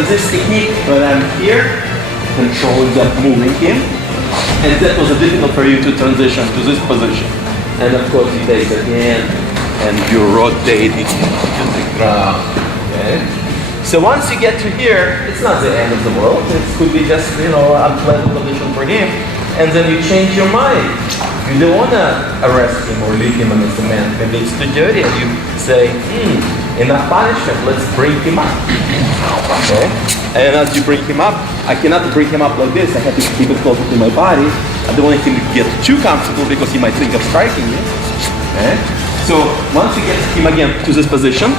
for this technique, when I'm here, controlling that, moving him, and that was difficult for you to transition to this position. And of course you take the hand and you rotate it to the ground. Okay? So once you get to here, it's not the end of the world. It could be just, an unpleasant position for him. And then you change your mind. You don't want to arrest him or leave him on the cement. Maybe it's too dirty. And you say, enough punishment, let's bring him up. Okay? And as you bring him up, I cannot bring him up like this. I have to keep it closer to my body. I don't want him to get too comfortable because he might think of striking me. Okay? So once you get him again to this position,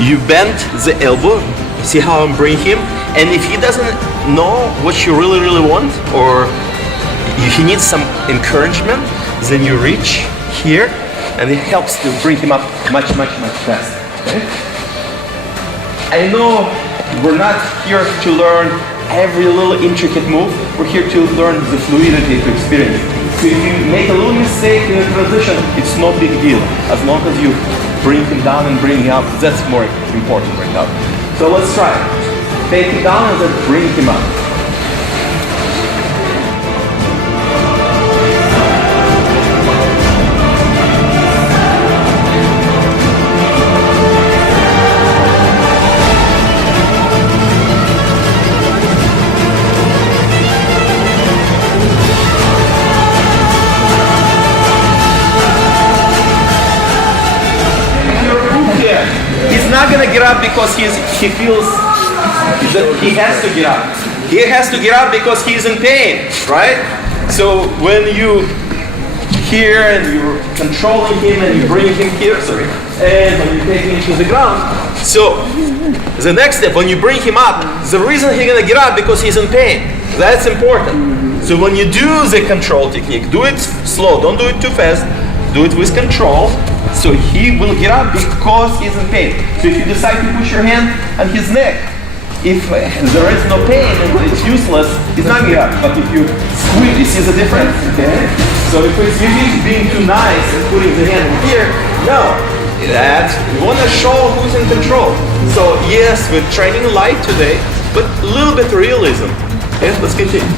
you bend the elbow. See how I'm bringing him? And if he doesn't know what you really, really want, or he needs some encouragement, then you reach here, and it helps to bring him up much, much, much faster. Okay? I know we're not here to learn every little intricate move. We're here to learn the fluidity to experience. So if you make a little mistake in a transition, it's no big deal. As long as you bring him down and bring him up, that's more important right now. So let's try it. Take him down and then bring him up. He's not gonna get up because he feels that he has to get up. He has to get up because he's in pain, right? So when you here and you're controlling him and you bring him here, and when you take him to the ground. So the next step, when you bring him up, the reason he's gonna get up because he's in pain. That's important. So when you do the control technique, do it slow, don't do it too fast. Do it with control. So he will get up because he's in pain. So if you decide to push your hand on his neck, if there is no pain and it's useless, he's not getting up. But if you squeeze, you see the difference, okay? So if it's being too nice and putting the hand here, no. You want to show who's in control. So yes, we're training light today, but a little bit realism. Okay, let's continue.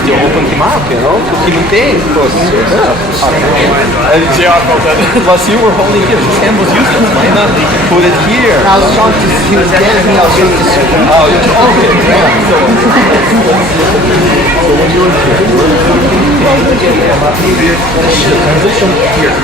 To open him up, to keep him pain, of course. Plus you were holding here, his hand was useless. Why not put it here? I was trying to, he was dancing, I was trying to see. Okay. So when you're here, the transition here.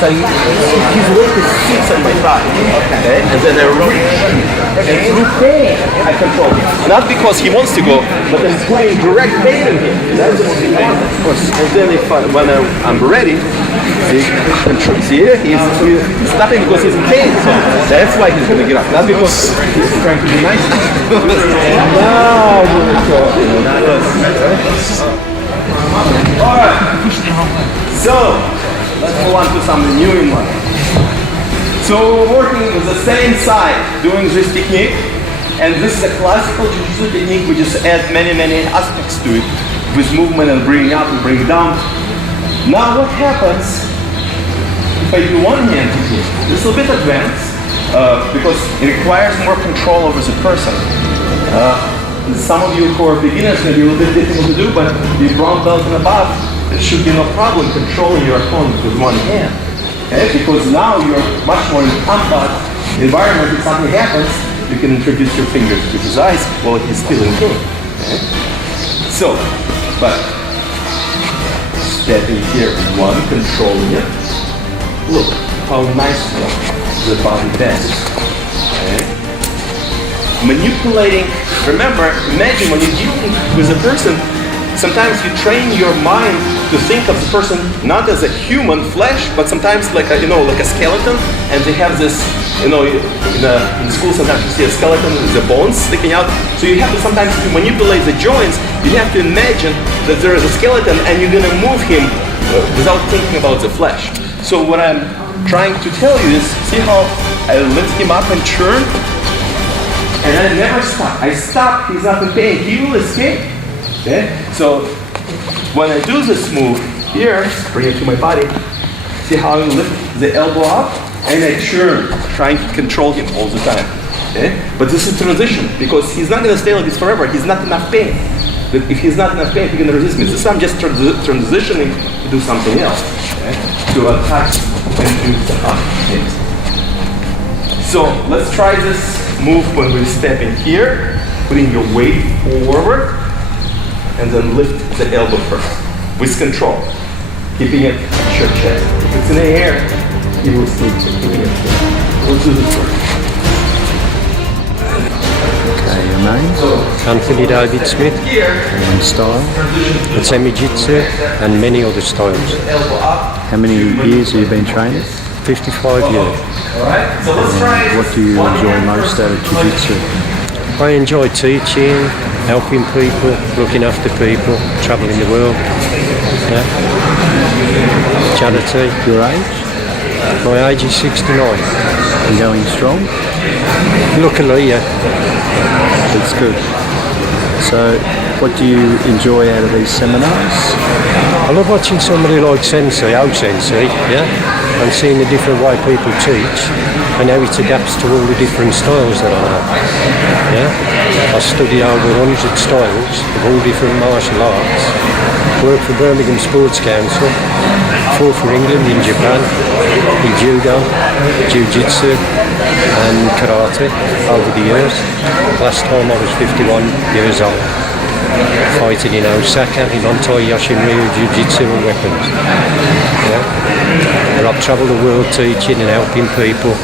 So his weight sits on my thigh. Okay. And then I rotate. And through pain, I control him. Not because he wants to go, but I'm putting direct pain in him. That's the most important, of course. And then when I'm ready, see, he's stopping because he's in pain. So that's why he's going to get up. Not because he's trying to be nice. Now we're talking. Alright. So, let's move on to something new in life. So we're working with the same side, doing this technique. And this is a classical Jiu-Jitsu technique. We just add many, many aspects to it with movement and bringing up and bringing down. Now what happens if I do one hand technique? This is a bit advanced because it requires more control over the person. Some of you who are beginners may be a little bit difficult to do, but the brown belt and above, it should be no problem controlling your opponent with one hand. Okay? Because now you're much more in combat environment. If something happens, you can introduce your fingers to his eyes while he's still in pain. Okay? So, but stepping here, one, controlling it. Look how nicely the body bends. Okay? Manipulating. Remember, imagine when you're dealing with a person, sometimes you train your mind to think of the person not as a human flesh, but sometimes like a, like a skeleton, and they have this, in school sometimes you see a skeleton with the bones sticking out. So you have to sometimes to manipulate the joints. You have to imagine that there is a skeleton and you're gonna move him without thinking about the flesh. So what I'm trying to tell you is, see how I lift him up and turn, and I never stop. I stop, he's not in pain, he will escape. Okay? So when I do this move here, bring it to my body, see how I lift the elbow up and I turn, trying to control him all the time. Okay? But this is transition, because he's not gonna stay like this forever, he's not enough pain. That if he's not enough pain, he's gonna resist me. This is I'm just transitioning to do something else. Okay? To attack and do things. So let's try this move when we step in here, putting your weight forward, and then lift the elbow first, with control, keeping it at your chest. If it's in the air, you will sleep, so keeping it here. We'll do this first. Okay, your name? Anthony David Smith, And style? it's Jiu-Jitsu and many other styles. How many years have you been training? 55 years. Alright, so let's try. What do you enjoy most out of Jiu-Jitsu? I enjoy teaching, helping people, looking after people, travelling the world. Yeah. Charity. Your age? My age is 69. And going strong? Luckily, yeah. That's good. So, what do you enjoy out of these seminars? I love watching somebody like Sensei, O-Sensei, yeah, and seeing the different way people teach and how it adapts to all the different styles that I know. Yeah, I study over 100 styles of all different martial arts, work for Birmingham Sports Council, fought for England in Japan, in judo, Jiu-Jitsu and karate over the years. Last time I was 51 years old, fighting in Osaka in anti-Yoshinryu Jiu-Jitsu and weapons. Yeah. And I've travelled the world teaching and helping people.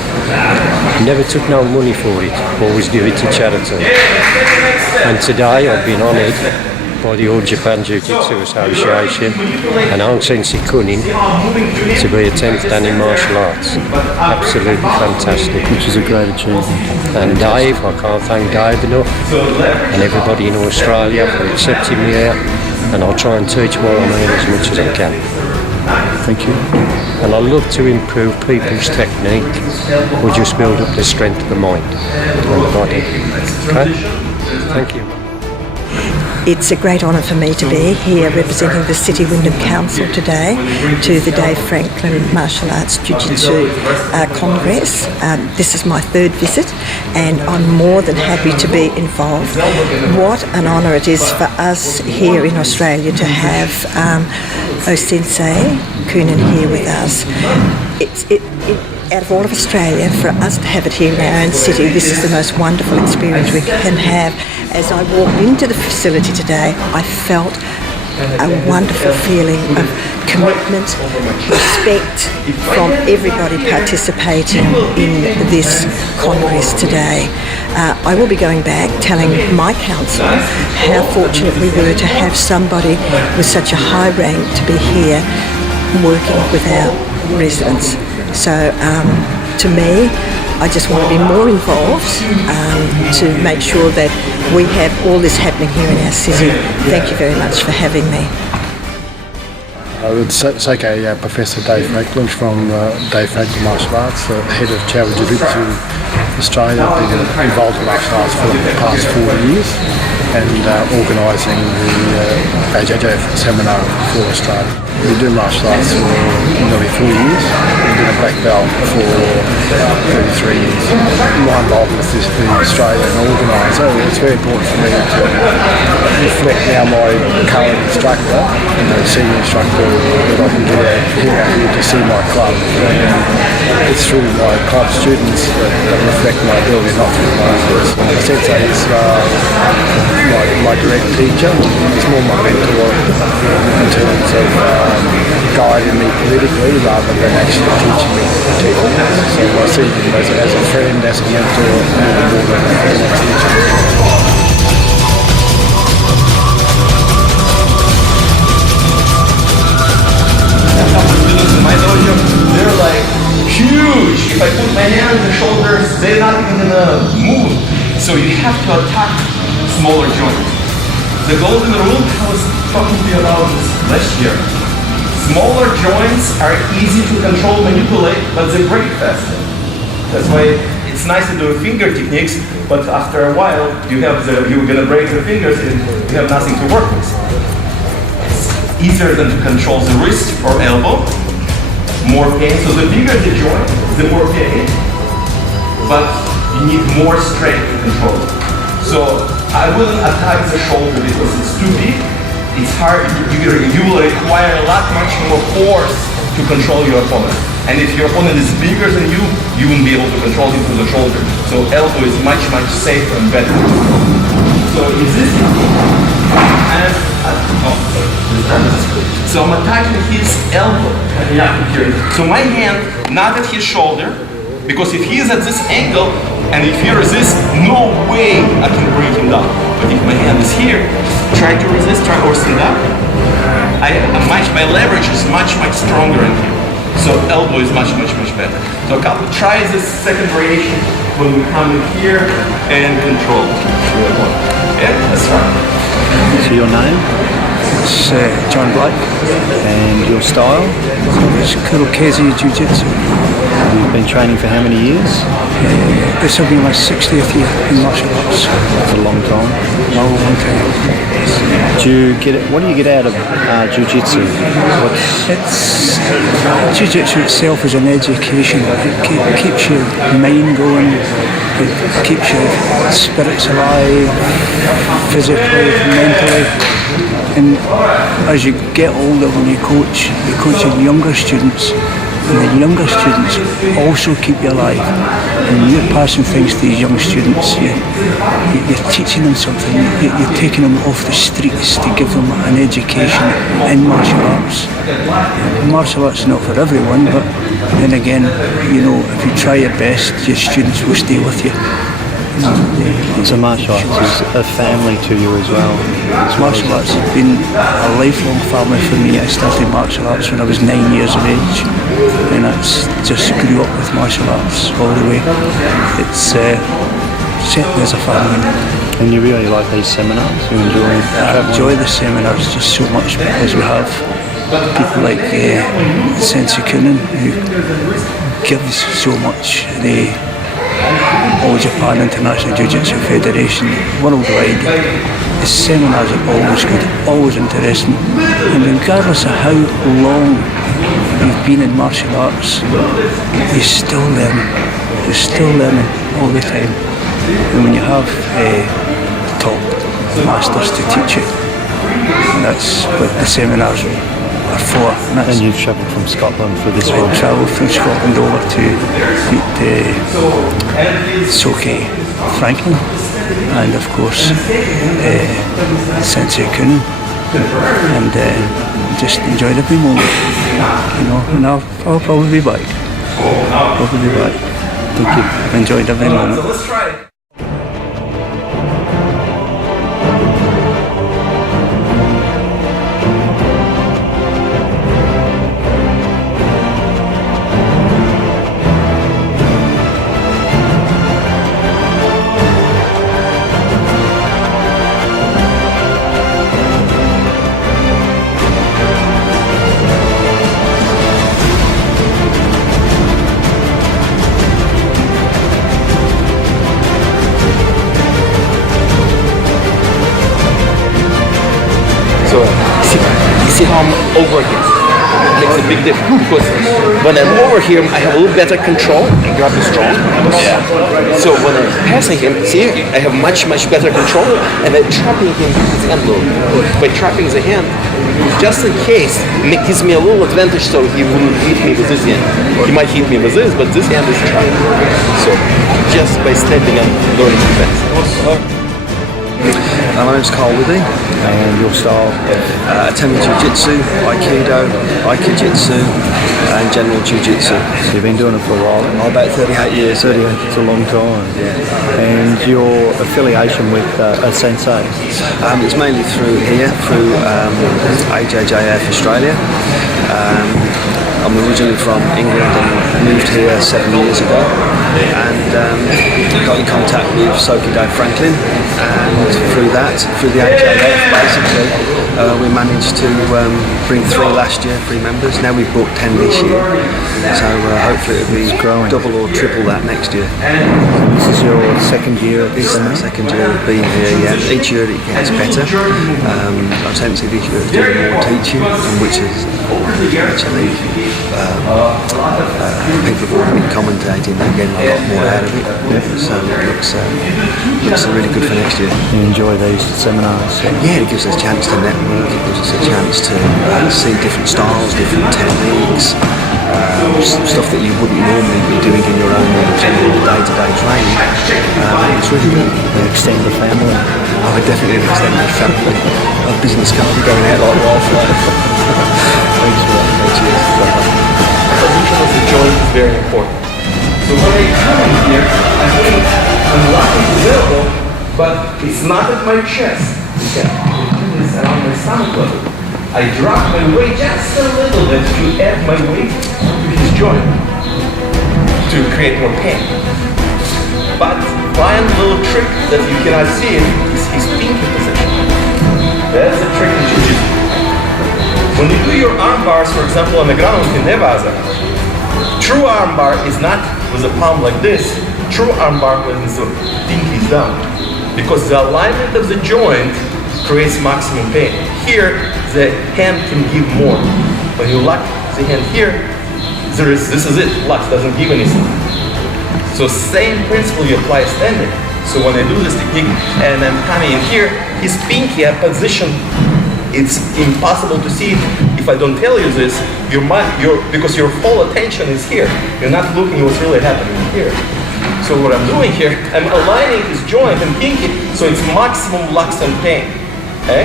Never took no money for it, always do it to charity. And today I've been honoured by the All Japan Jiu-Jitsu Association and O-Sensei Kunin to be a 10th Dan in martial arts. Absolutely fantastic. Which is a great achievement. And Dave, I can't thank Dave enough, and everybody in Australia for accepting me here, and I'll try and teach what I mean as much as I can. Thank you. And I love to improve people's technique or just build up the strength of the mind and body. Okay? Thank you. It's a great honour for me to be here representing the City Wyndham Council today to the Dave Franklin Martial Arts Jiu-Jitsu Congress. This is my third visit and I'm more than happy to be involved. What an honour it is for us here in Australia to have O-Sensei Kunin here with us. Out of all of Australia, for us to have it here in our own city, this is the most wonderful experience we can have. As I walked into the facility today, I felt a wonderful feeling of commitment, respect from everybody participating in this Congress today. I will be going back telling my council how fortunate we were to have somebody with such a high rank to be here working with our residents. So to me, I just want to be more involved to make sure that we have all this happening here in our city. Thank you very much for having me. It's Soke, Professor Dave Franklin from Dave Franklin Martial Arts, the head of Jiu-Jitsu Australia. I've been involved in martial arts for the past 4 years and organising the Ajjif seminar for Australia. We do martial arts for nearly 4 years. We've been a black belt for 33 years. My involvement with the Australian organiser, it's very important for me to reflect now my current instructor, senior instructor, that I can get out here to see my club. And it's through my club students that reflect my ability, not through my efforts. The sensei is my direct teacher. He's more my mentor in terms of guiding me politically rather than actually teaching me techniques. So I see him as a friend, as a mentor, more than a teacher. So you have to attack smaller joints. The golden rule, I was talking to you about this last year. Smaller joints are easy to control, manipulate, but they break faster. That's why it's nice to do finger techniques, but after a while you're gonna break the fingers and you have nothing to work with. It's easier than to control the wrist or elbow. More pain. So the bigger the joint, the more pain, but you need more strength to control it. So I wouldn't attack the shoulder because it's too big. It's hard. You will require a lot much more force to control your opponent. And if your opponent is bigger than you, you won't be able to control him through the shoulder. So elbow is much safer and better. So is this and so I'm attacking his elbow. So my hand not at his shoulder, because if he is at this angle and if he resists, no way I can bring him down. But if my hand is here, try to resist, try or stand up, my leverage is much stronger in here. So elbow is much better. So try this second variation when we come in here and control. Yeah, that's right. So your name? It's John Black. And your style? It's Kurokezi Jiu-Jitsu. You've been training for how many years? This will be my 60th year in martial arts. That's a long time. A long time. What do you get out of Jiu-Jitsu? Jiu-Jitsu itself is an education. It keeps your mind going. It keeps your spirits alive, physically, mentally. And as you get older, when you coach younger students, and the younger students also keep you alive. And you're passing things to these young students, you're teaching them something, you're taking them off the streets to give them an education in martial arts. Martial arts is not for everyone, but then again, if you try your best, your students will stay with you. So martial arts is a family to you as well. Martial arts has been a lifelong family for me. I started martial arts when I was 9 years of age, and I just grew up with martial arts all the way. It's certainly as a family. And you really like these seminars? You I enjoy the seminars just so much because we have people like Sensei Kunin who gives so much. All Japan International Jiu-Jitsu Federation worldwide. The seminars are always good, always interesting, and regardless of how long you've been in martial arts, you're still learning all the time. And when you have top masters to teach you, that's what the seminars are for. And you've travelled from Scotland for this one? I travelled from Scotland over to meet Soke Franklin and of course Sensei Kunin, and just enjoyed every moment, and I'll probably be back. Thank you. Enjoyed every moment. So let's try it. How I'm over here. It makes a big difference because when I'm over here, I have a little better control and grab the strong. Yeah. So when I'm passing him, see, I have much better control, and I'm trapping him with his hand low. By trapping the hand, just in case, it gives me a little advantage so he wouldn't hit me with this hand. He might hit me with this, but this hand is trapped. So just by stepping and learning defense. My name's Carl Withy, And your style? attending Jiu-Jitsu, Aikido, Aikido-Jitsu and General Jiu-Jitsu. So you've been doing it for a while? About 38 years. 38, it's a long time. Yeah. And your affiliation with O-Sensei? It's mainly through AJJF Australia. I'm originally from England and moved here 7 years ago. and got in contact with Soke Franklin, and through the HAF basically, we managed to bring 3 last year, 3 members. Now we've brought 10 this year, so hopefully it'll be double or triple that next year. This is your second year at this It's the second year of being here, yeah. Each year it gets better. O-Sensei this year is doing more teaching, which is actually people have all been commentating and getting a lot more out of it. So it looks really good for next year. You enjoy these seminars? Yeah, it gives us a chance to network, it gives us a chance to see different styles, different techniques, stuff that you wouldn't normally be doing in your own general day-to-day training. It's really good. You extend the family? I would definitely extend the family. A business card going out like wildfire. Thanks for that. Cheers. Position of the joint is very important. So when I come in here, I'm locking the elbow, but it's not at my chest. Okay. It's around my stomach level. I drop my weight just a little bit to add my weight to his joint to create more pain. But one little trick that you cannot see is his pinky position. That's the trick in Jiu-Jitsu. When you do your arm bars, for example, on the ground in Nevada, true arm bar is not with a palm like this. True arm bar when the pinky is down. Because the alignment of the joint creates maximum pain. Here, the hand can give more. When you lock the hand here, this is it. Lock doesn't give anything. So same principle you apply standing. So when I do this technique and I'm coming in here, his pinky position, it's impossible to see if I don't tell you this. Because your whole attention is here. You're not looking at what's really happening here. So what I'm doing here, I'm aligning his joint and pinky so it's maximum locks and pain. Okay?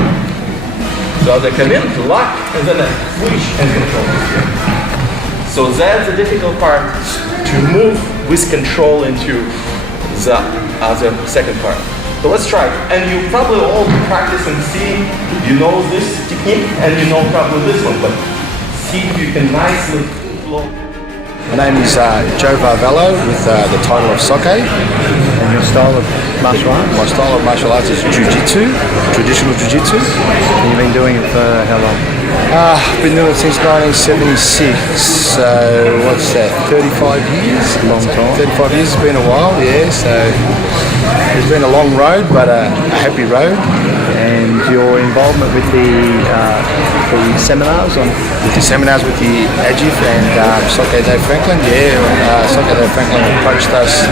So as I come in, lock, and then I switch and control here. So that's the difficult part, to move with control into the other second part. So let's try it. And you probably all practice and see, you know this technique and you know probably this one, but see if you can nicely flow. My name is Joe Varvello with the title of Soke. And your style of martial arts? My style of martial arts is Ju-Jitsu, traditional Jiu-Jitsu. And you've been doing it for how long? I've been doing it since 1976, so what's that, 35 years? Long time. 35 years, it's been a while, yeah, so it's been a long road, but a happy road. And your involvement with the seminars on? With the seminars with the Ajjif and Soke Franklin, yeah. Soke Franklin approached us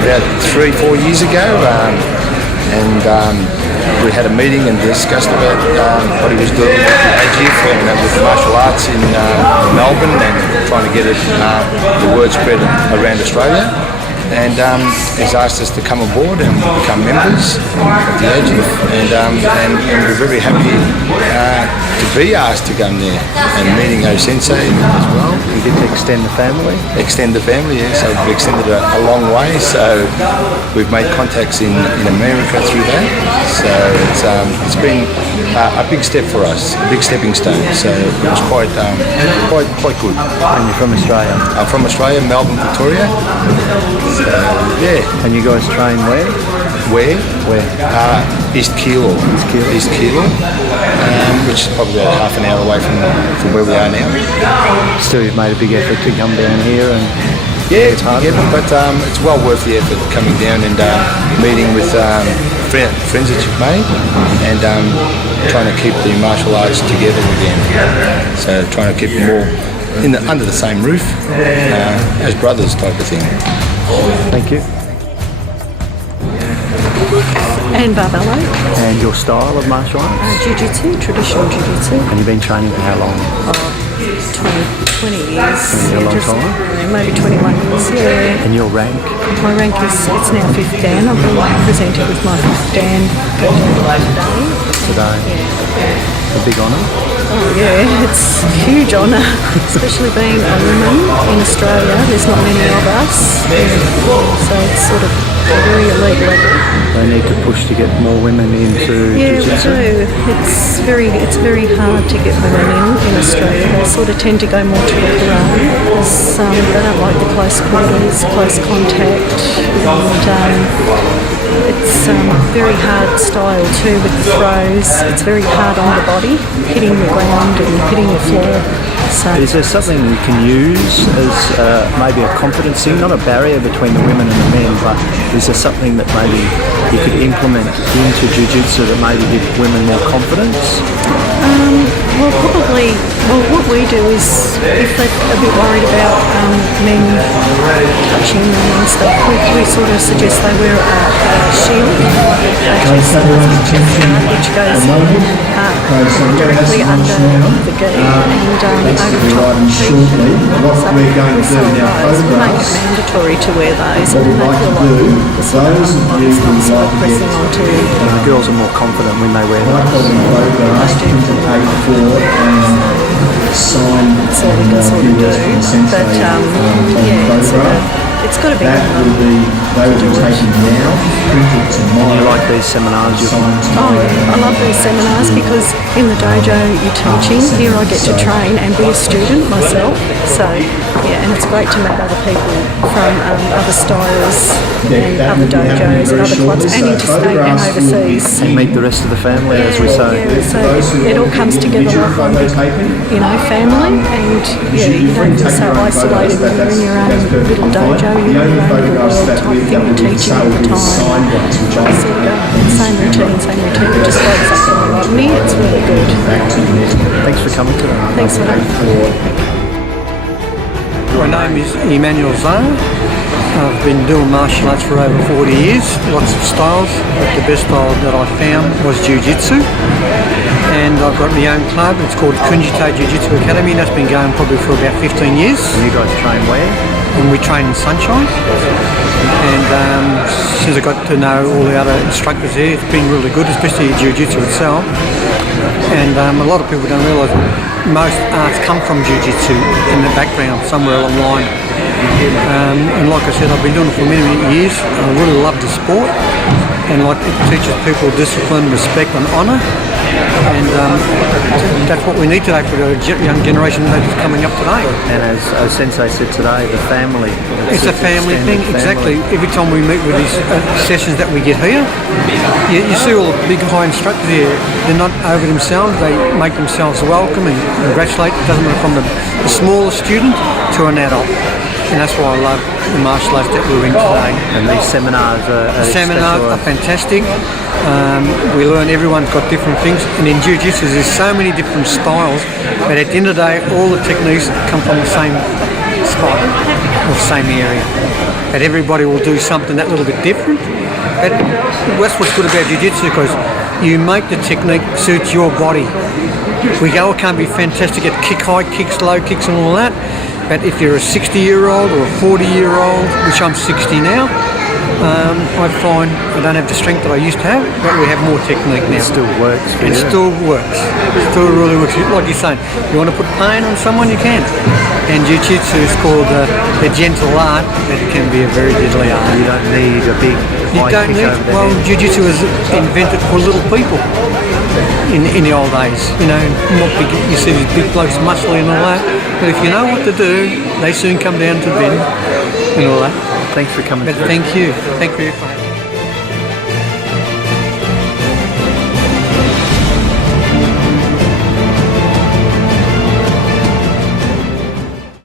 about 3-4 years ago, and we had a meeting and discussed about what he was doing with the Ajjif and with the martial arts in Melbourne, and trying to get it, the word spread around Australia. And he's asked us to come aboard and become members of the Ajjif, and we're very happy to be asked to come there, and meeting O-Sensei as well. You get to extend the family? Extend the family, yeah, so we've extended it a long way, so we've made contacts in America through that, so it's been a big step for us, a big stepping stone, so it was quite good. And you're from Australia? I'm from Australia, Melbourne, Victoria. So, yeah. And you guys train where? Where? East Keilor. East Keilor, which is probably about half an hour away from where we are now. Still, you've made a big effort to come down here and... Yeah, it's hard, but it's well worth the effort coming down and meeting with friends that you've made, and trying to keep the martial arts together again. So trying to keep them all under the same roof, as brothers type of thing. Thank you. And Varvello. And your style of martial arts? Jiu-Jitsu, traditional Jiu-Jitsu. And you've been training for how long? 20 years. A long time? Maybe 21 years, yeah. And your rank? My rank is, it's now 5th Dan. I've been presented with my 5th Dan Today? Yeah. A big honour? Oh yeah, it's a huge honour, especially being a woman in Australia. There's not many of us, so it's sort of a very elite level. They need to push to get more women into Jiu-Jitsu? Yeah, we do. It's very hard to get women in Australia. They sort of tend to go more to the karate. they don't like the close quarters, close contact, and it's very hard style too with the throws. It's very hard on the body, hitting the ground and hitting the floor. So Is there something you can use as maybe a confidence thing, not a barrier between the women and the men, but is there something that maybe you could implement into Jiu-Jitsu that maybe give women more confidence? Well, probably, what we do is, if they're a bit worried about men touching them and stuff, we sort of suggest they wear a shield, which goes directly under the gi and over the top of the feet. So we sell those, we make it mandatory to wear those, and then they feel like the sort of it's not sort of pressing onto. The girls are more confident when they wear those. That's all we can sort of do, but it's got to be You like these seminars? I love these seminars because in the dojo you're teaching, here I get to train and be a student myself, so yeah, and it's great to meet other people from other styles and other dojos and other clubs and interstate and overseas. And meet the rest of the family, as we say. Yeah, so it all comes together like one big, family, and you don't feel so isolated when you're in your own little dojo, you're in your own little world type thing, you're teaching all the time. Sort of same routine, it just floats up the monotony, it's really good. Thanks for coming today. Thanks for having me. My name is Emmanuel Zahra. I've been doing martial arts for over 40 years, lots of styles, but the best style that I found was Jiu-Jitsu. And I've got my own club, it's called Kunin Jiu-Jitsu Academy, and that's been going probably for about 15 years. And you guys train where? And we train in Sunshine. And since I got to know all the other instructors here, it's been really good, especially Jiu-Jitsu itself. And a lot of people don't realise most arts come from Jiu-Jitsu in the background, somewhere along the line. And like I said, I've been doing it for many, many years. I really love the sport, and like it teaches people discipline, respect and honour. And that's what we need today for the young generation that's coming up today. And as O-Sensei said today, the family. It's a family thing, exactly. Every time we meet with these sessions that we get here, you see all the big high instructors here, they're not over themselves, they make themselves welcome and congratulate, it doesn't matter from the smallest student to an adult. And that's why I love the martial arts that we're in today. And these seminars are fantastic. We learn everyone's got different things, and in Jiu-Jitsu there's so many different styles, but at the end of the day all the techniques come from the same spot or the same area. But everybody will do something that little bit different. But that's what's good about Jiu-Jitsu, because you make the technique suit your body. We go, it can't be fantastic at kick high, kicks low, kicks and all that. But if you're a 60-year-old or a 40-year-old, which I'm 60 now, I find I don't have the strength that I used to have, but we have more technique now. It still works. It still works. It still really works. Like you're saying, you want to put pain on someone, you can. And Jiu-Jitsu is called the gentle art, but it can be a very deadly art. You don't need a big high kick over the head. Jiu-Jitsu was invented for little people in the old days. Not big. You see these big blokes muscly and all that. But if you know what to do, they soon come down to bend and all that. Thanks for coming. Thank you. Thank you.